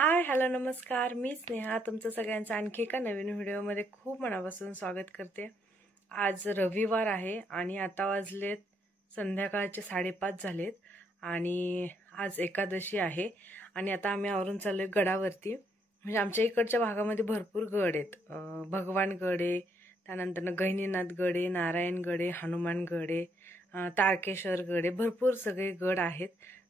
Hi hello नमस्कार, मी स्नेहा तुमचं सगळ्यांचं आणखी एका नवीन व्हिडिओमध्ये खूप मनापासून स्वागत करते। आज रविवार आहे आणि आता वाजलेत संध्याकाळचे 5:30 झालेत आणि आज एकादशी आहे आणि आता आम्ही आवरून चाललोय गडावरती। म्हणजे आमच्या इकडच्या भागामध्ये भरपूर गड आहेत, भगवान गड आहे, त्यानंतर गहिनीनाथ गड आहे, नारायण गड आहे, हनुमान गड आहे, तारकेश्वर गड आहे, भरपूर सगळे गड आहेत।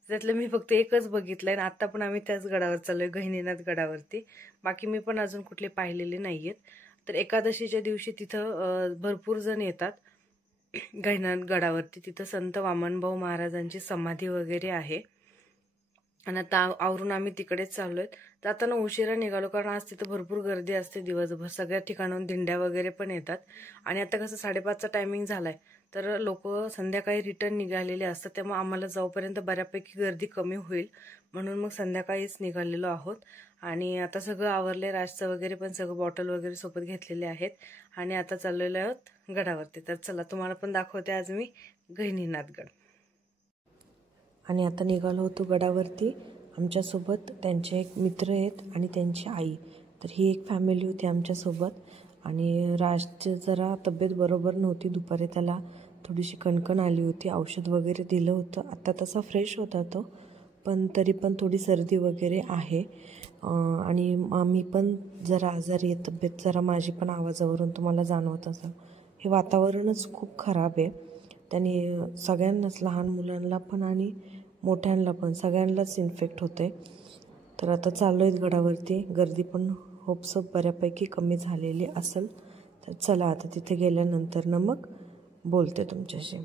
त्यातलं मी फक्त एकच बघितलंय आणि आता पण आम्ही त्याच गडावर चाललोय, गहिनीनाथ गडावरती। बाकी मी पण अजून कुठले पाहिलेले नाहीयेत। तर एकादशीच्या दिवशी तिथं भरपूर जण येतात गहिनीनाथ गडावरती। तिथं संत वामनभाऊ महाराजांची समाधी वगैरे आहे आणि आता आवरून आम्ही तिकडेच चाललोय। जाताना उशिरा निघालो कारण आज तिथं भरपूर गर्दी असते दिवसभर, सगळ्या ठिकाणाहून दिंड्या वगैरे पण येतात आणि आता कसं 5:30चा टायमिंग झालाय तर लोक संध्याकाळी रिटर्न निघालेले असतात, त्यामुळे आम्हाला जाऊपर्यंत बऱ्यापैकी गर्दी कमी होईल म्हणून मग संध्याकाळीच निघालेलो आहोत। आणि आता सगळं आवरले, राजचं वगैरे पण सगळं बॉटल वगैरे सोबत घेतलेले आहेत आणि आता चाललेलो आहोत गडावरती। तर चला तुम्हाला पण दाखवते आज मी गहिनीनाथ गड। आणि आता निघालो होतो गडावरती, आमच्यासोबत त्यांचे एक मित्र आहेत आणि त्यांची आई, तर ही एक फॅमिली होती आमच्यासोबत। आणि राजची जरा तब्येत बरोबर नव्हती, दुपारी त्याला थोडीशी कणकण आली होती, औषध वगैरे दिलं होतं, आता तसा फ्रेश होता तो, पण तरी पण थोडी सर्दी वगैरे आहे। आणि मी पण जरा आजारी आहे, तब्येत जरा माझी पण आवाजावरून तुम्हाला जाणवत असेल, हे वातावरणच खूप खराब आहे, त्याने सगळ्यांनाच, लहान मुलांना पण आणि मोठ्यांना पण सगळ्यांनाच इन्फेक्ट होते। तर आता चाललो आहेत गडावरती, गर्दी पण होप्स बऱ्यापैकी कमी झालेली असेल। तर चला आता तिथे गेल्यानंतर ना मग बोलते तुमच्याशी।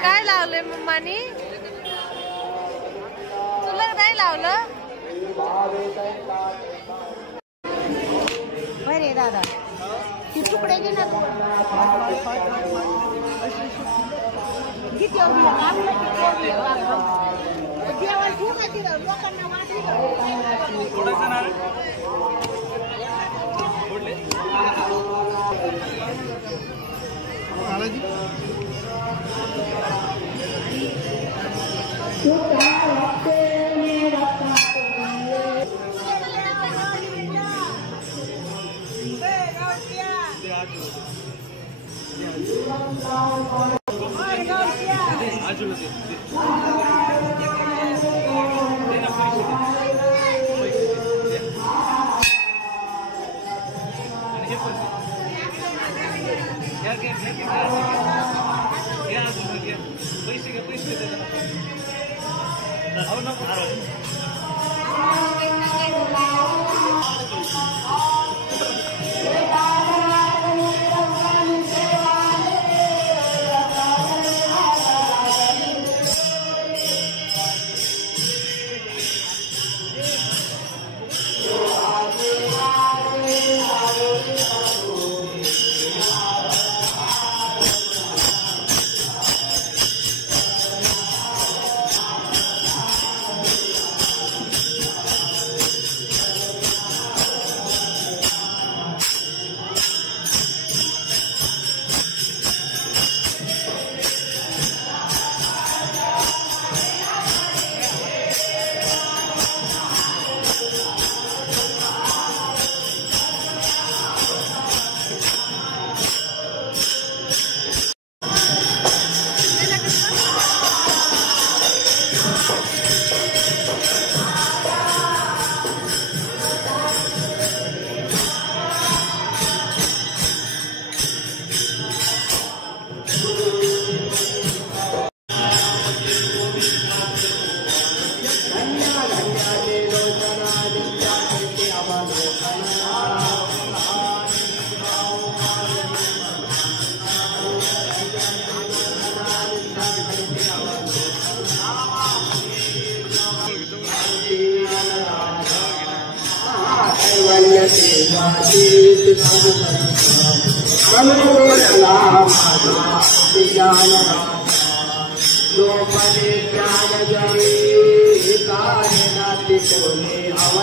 काय लावलंय मम्मानी? तुला नाही लावलं? बरे दादा ती तुकडे घे ना तू, देवाला ठेवू का तिथं, लोकांना वाटली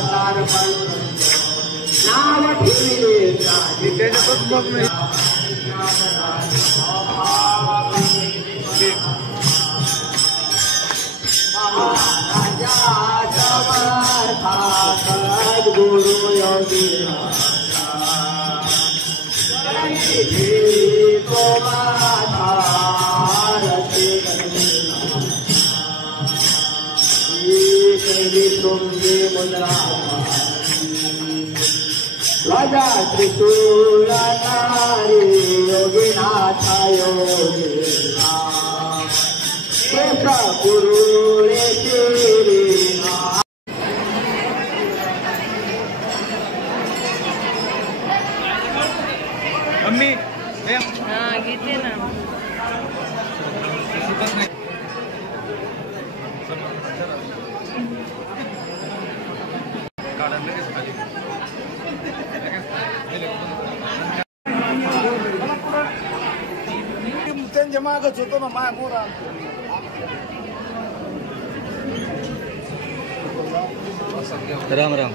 अवतार नाम ठेविले गुरु योगी राजा त्रिशूलधारी योगीनाथ योगीनाथ गुरु रे तेरे मम्मी हा घेते ना. त्यांच्या मागच होतो ना माया मोरा. राम राम.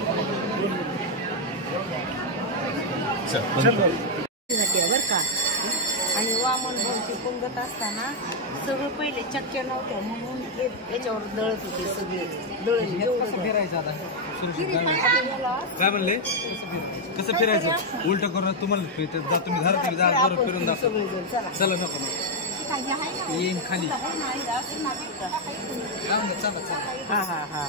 बर का. आणि वामन भाऊची पंगत असताना सगळं पहिले चक्क्या नव्हत्या म्हणून हे याच्यावर दळत होते सगळे फिरायचं आता काय म्हणले कसं फिरायचं उलट करून तुम्हाला तुम्ही घरात फिरून जा. चला नको येईन खाली. हा हा हा.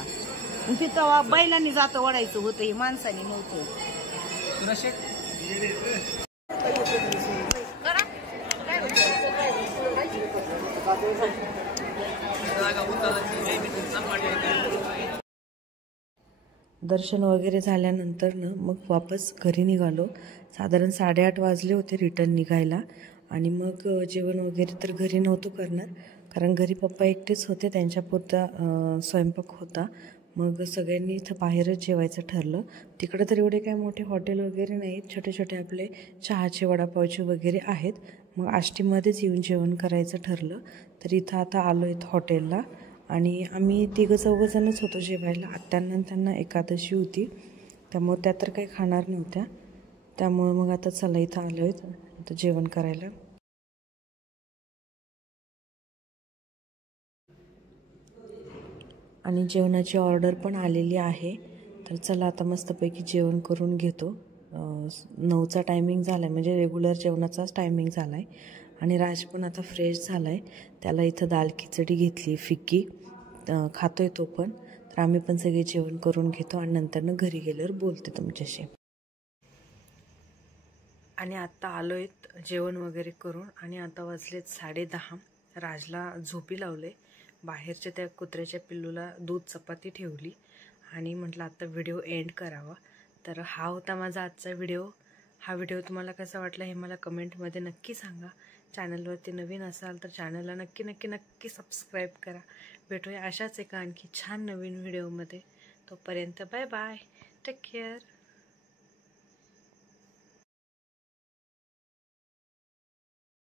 तिथं बैलांनी जातं ओढायचं होतं हे माणसाने नव्हतं. दर्शन वगैरे झाल्यानंतर मग वापस घरी निघालो. साधारण 8:30 वाजले होते रिटर्न निघायला. आणि मग जेवण वगैरे तर घरी नव्हतो करणार, कारण घरी पप्पा एकटेच होते, त्यांच्यापुरता स्वयंपाक होता. मग सगळ्यांनी इथं बाहेरच जेवायचं ठरलं. तिकडं तर एवढे काय मोठे हॉटेल वगैरे नाहीत, छोटे छोटे आपले चहाचे वडापावचे वगैरे आहेत. मग आष्टीमध्येच येऊन जेवण करायचं ठरलं. तर इथं आता आलो इथं हॉटेलला. आणि आम्ही 3-4 होतो जेवायला. त्यांना एकादशी होती, त्यामुळे त्या तर काही खाणार नव्हत्या. त्यामुळे मग आता चला इथं आलो आहेत आता जेवण करायला. आणि जेवणाची ऑर्डर पण आलेली आहे. तर चला आता मस्तपैकी जेवण करून घेतो. 9चा टायमिंग झाला आहे, म्हणजे रेग्युलर जेवणाचाच टायमिंग झाला आहे. आणि राज पण आता फ्रेश झाला आहे. त्याला इथं दाल खिचडी घेतली, फिक्की खातोय तो पण. तर आम्ही पण सगळे जेवण करून घेतो आणि नंतरनं घरी गेल्यावर बोलते तुमच्याशी. आणि आत्ता आलो आहेत जेवण वगैरे करून. आणि आता वाजलेत 10:30. राजला झोपी लावले. बाहेरच्या त्या कुत्र्याच्या पिल्लूला दूध चपाती ठेवली आणि म्हटलं आता व्हिडिओ एंड करावा. तर हा होता माझा आजचा व्हिडिओ. हा व्हिडिओ तुम्हाला कसा वाटला हे मला कमेंटमध्ये नक्की सांगा. चॅनलवरती नवीन असाल तर चॅनलला नक्की सबस्क्राईब करा. भेटूया अशाच एका आणखी छान नवीन व्हिडिओमध्ये. तोपर्यंत बाय बाय, टेक केअर.